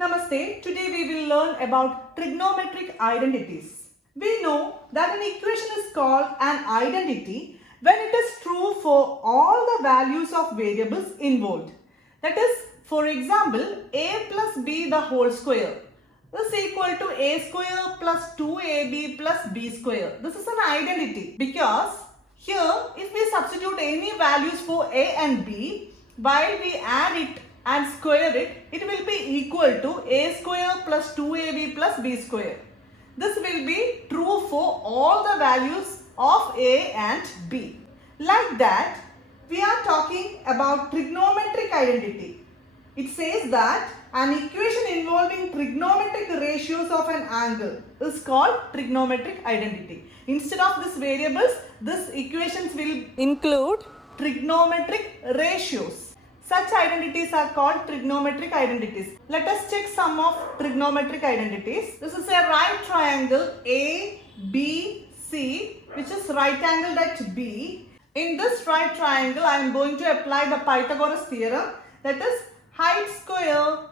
Namaste. Today we will learn about trigonometric identities. We know that an equation is called an identity when it is true for all the values of variables involved. That is, for example, a plus b the whole square is equal to a square plus 2ab plus b square. This is an identity because here if we substitute any values for a and b, while we add it and square it, it will be equal to a square plus 2ab plus b square. This will be true for all the values of a and b. Like that, we are talking about trigonometric identity. It says that an equation involving trigonometric ratios of an angle is called trigonometric identity. Instead of these variables, these equations will include trigonometric ratios. Such identities are called trigonometric identities. Let us check some of trigonometric identities. This is a right triangle ABC, which is right angled at B. In this right triangle, I am going to apply the Pythagoras theorem, that is height square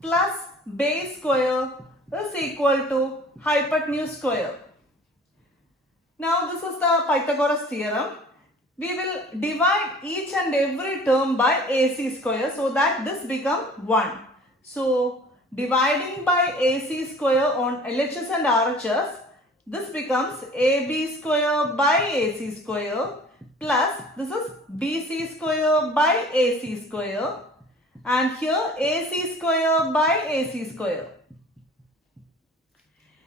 plus base square is equal to hypotenuse square. Now this is the Pythagoras theorem. We will divide each and every term by AC square so that this become 1. So dividing by AC square on LHS and RHS, this becomes AB square by AC square plus this is BC square by AC square, and here AC square by AC square.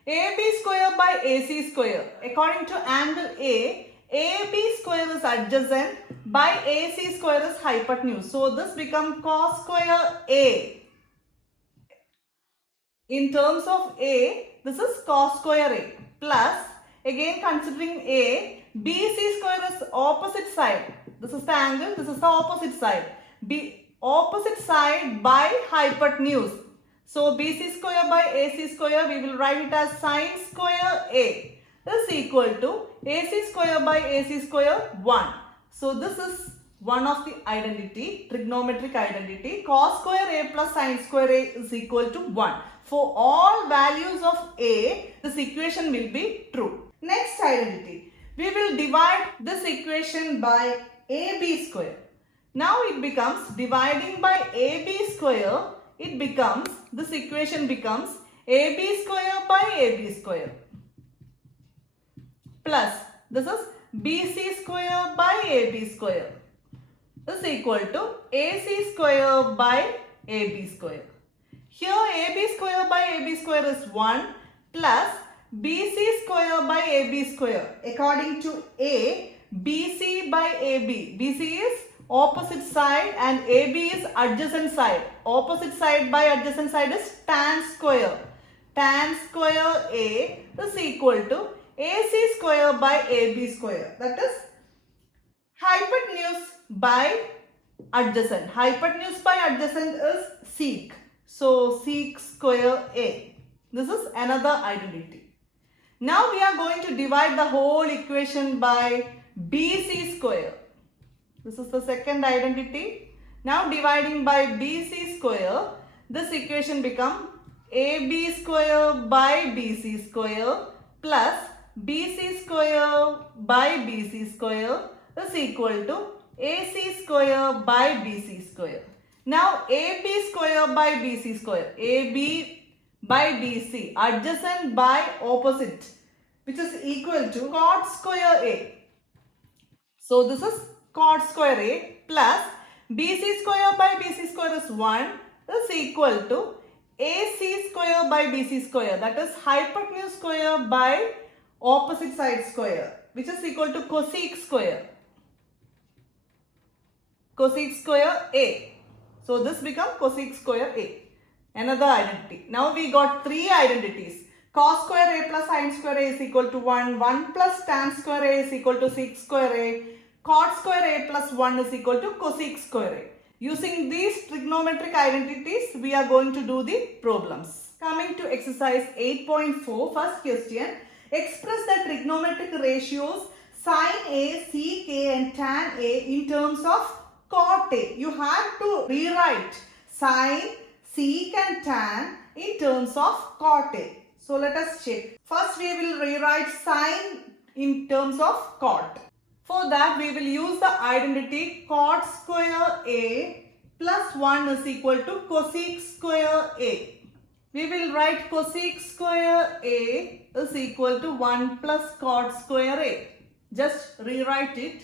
AB square by AC square, according to angle A, AB square is adjacent by AC square is hypotenuse. So this becomes cos square A. In terms of A, this is cos square A plus, again considering A, BC square is opposite side. This is the angle, this is the opposite side. Opposite side by hypotenuse. So BC square by AC square, we will write it as sin square A is equal to AC square by AC square 1. So this is one of the identity, trigonometric identity. Cos square A plus sin square A is equal to 1. For all values of A, this equation will be true. Next identity, we will divide this equation by AB square. Now it becomes dividing by AB square, it becomes, this equation becomes AB square by AB square plus this is BC square by AB square is equal to AC square by AB square. Here AB square by AB square is 1 plus BC square by AB square. According to A, BC by AB. BC is opposite side and AB is adjacent side. Opposite side by adjacent side is tan square. Tan square A is equal to AC square by AB square, that is hypotenuse by adjacent. Hypotenuse by adjacent is sec. So sec square A. This is another identity. Now we are going to divide the whole equation by BC square. This is the second identity. Now dividing by BC square, this equation become AB square by BC square plus BC square by BC square is equal to AC square by BC square. Now AB square by BC square, AB by BC, adjacent by opposite, which is equal to cot square A. So this is cot square A plus BC square by BC square is 1 is equal to AC square by BC square, that is hypotenuse square by opposite side square, which is equal to cosec square. Cosec square A. So this becomes cosec square A. Another identity. Now we got three identities. Cos square A plus sin square A is equal to 1. 1 plus tan square A is equal to sec square A. Cot square A plus 1 is equal to cosec square A. Using these trigonometric identities, we are going to do the problems. Coming to exercise 8.4, first question. Express the trigonometric ratios sin A, sec A and tan A in terms of cot A. You have to rewrite sin, sec and tan in terms of cot A. So let us check. First we will rewrite sine in terms of cot. For that we will use the identity cot square A plus 1 is equal to cosec square A. We will write cosec square A is equal to 1 plus cot square A. Just rewrite it.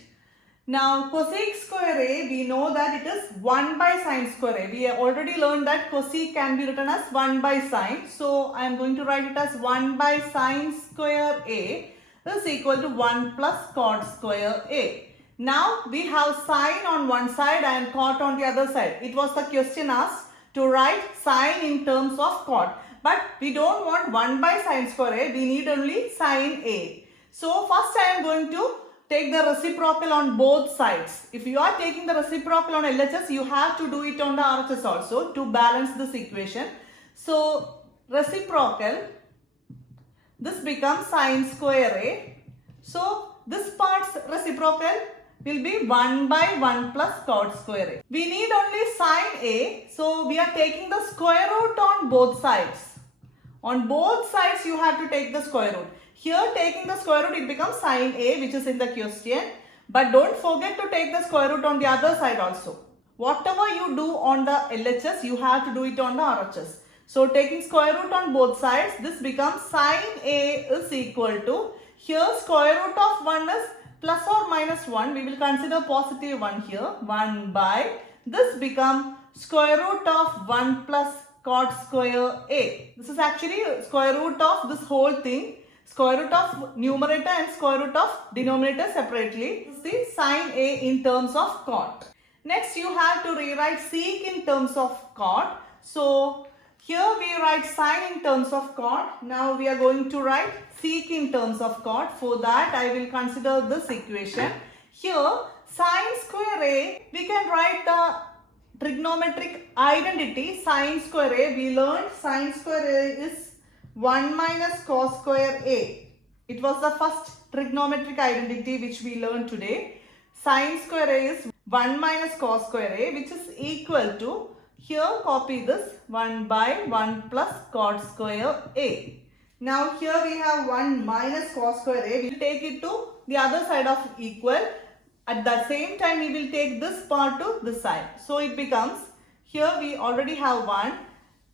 Now cosec square A, we know that it is 1 by sine square A. We have already learned that cosec can be written as 1 by sine. So I am going to write it as 1 by sine square A is equal to 1 plus cot square A. Now we have sine on one side and cot on the other side. It was the question asked to write sine in terms of cot. But we don't want 1 by sine square A. We need only sine A. So first I am going to take the reciprocal on both sides. If you are taking the reciprocal on LHS, you have to do it on the RHS also to balance this equation. So reciprocal, this becomes sine square A. So this part's reciprocal will be 1 by 1 plus cot square A. We need only sine A. So we are taking the square root on both sides. On both sides you have to take the square root. Here taking the square root it becomes sine A, which is in the question. But don't forget to take the square root on the other side also. Whatever you do on the LHS, you have to do it on the RHS. So taking square root on both sides, this becomes sine A is equal to, here square root of 1 is plus or minus 1. We will consider positive 1 here. 1 by, this becomes square root of 1 plus cot square A. This is actually square root of this whole thing. Square root of numerator and square root of denominator separately. This is the sine A in terms of cot. Next you have to rewrite sec in terms of cot. So here we write sine in terms of cot. Now we are going to write sec in terms of cot. For that I will consider this equation. Here sine square A, we can write the trigonometric identity sine square A. We learned sine square A is 1 minus cos square A. It was the first trigonometric identity which we learned today. Sine square A is 1 minus cos square A, which is equal to, here copy this, 1 by 1 plus cot square A. Now here we have 1 minus cos square A. We will take it to the other side of equal. At the same time we will take this part to this side. So it becomes, here we already have 1.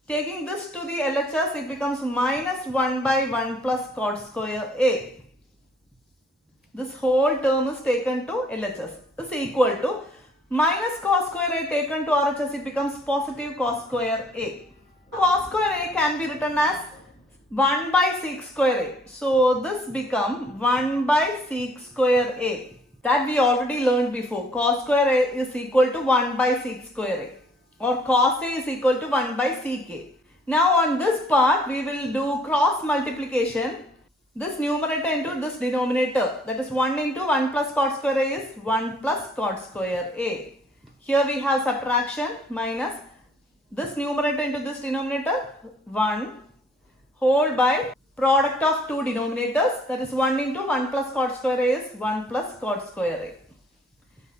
Taking this to the LHS, it becomes minus 1 by 1 plus cot square A. This whole term is taken to LHS. Is equal to minus cos square A taken to RHS, it becomes positive cos square A. Cos square A can be written as 1 by sec square A. So this becomes 1 by sec square A. That we already learned before. Cos square A is equal to 1 by sec square A. Or cos A is equal to 1 by sec A. Now on this part we will do cross multiplication. This numerator into this denominator, that is 1 into 1 plus cot square A is 1 plus cot square A. Here we have subtraction minus this numerator into this denominator 1 whole by product of two denominators, that is 1 into 1 plus cot square A is 1 plus cot square A.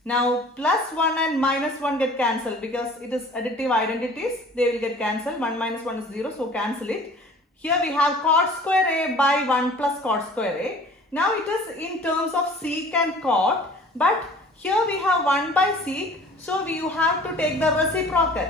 Now plus 1 and minus 1 get cancelled because it is additive identities. They will get cancelled. 1 minus 1 is 0, so cancel it. Here we have cot square A by 1 plus cot square A. Now it is in terms of sec and cot, but here we have 1 by sec, so you have to take the reciprocal.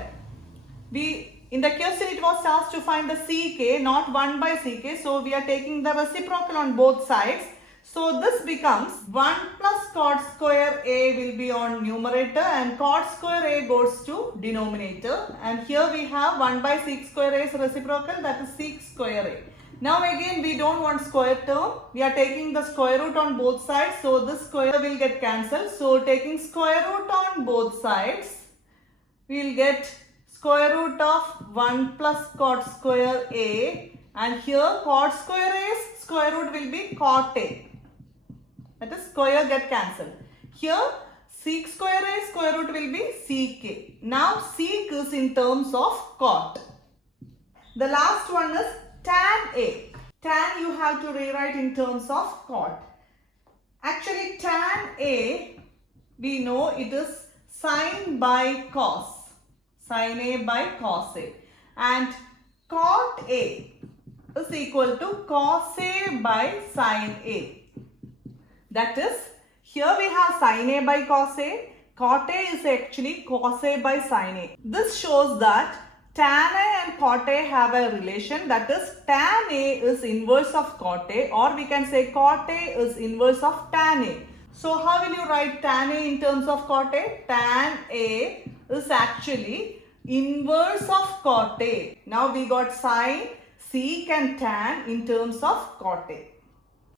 In the question it was asked to find the sec A, not 1 by sec A, so we are taking the reciprocal on both sides. So this becomes 1 plus cot square A will be on numerator and cot square A goes to denominator. And here we have 1 by sec square A is reciprocal, that is sec square A. Now again we don't want square term. We are taking the square root on both sides. So this square will get cancelled. So taking square root on both sides, we will get square root of 1 plus cot square A. And here cot square A's square root will be cot A. That is square get cancelled. Here sec square A square root will be sec A. Now sec is in terms of cot. The last one is tan A. Tan you have to rewrite in terms of cot. Actually tan A, we know it is sine by cos. Sine A by cos A. and cot A is equal to cos A by sin A. That is, here we have sin A by cos A. Cot A is actually cos A by sin A. This shows that tan A and cot A have a relation, that is tan A is inverse of cot A, or we can say cot A is inverse of tan A. So how will you write tan A in terms of cot A? Tan A is actually inverse of cot A. Now we got sin, sec and tan in terms of cot A.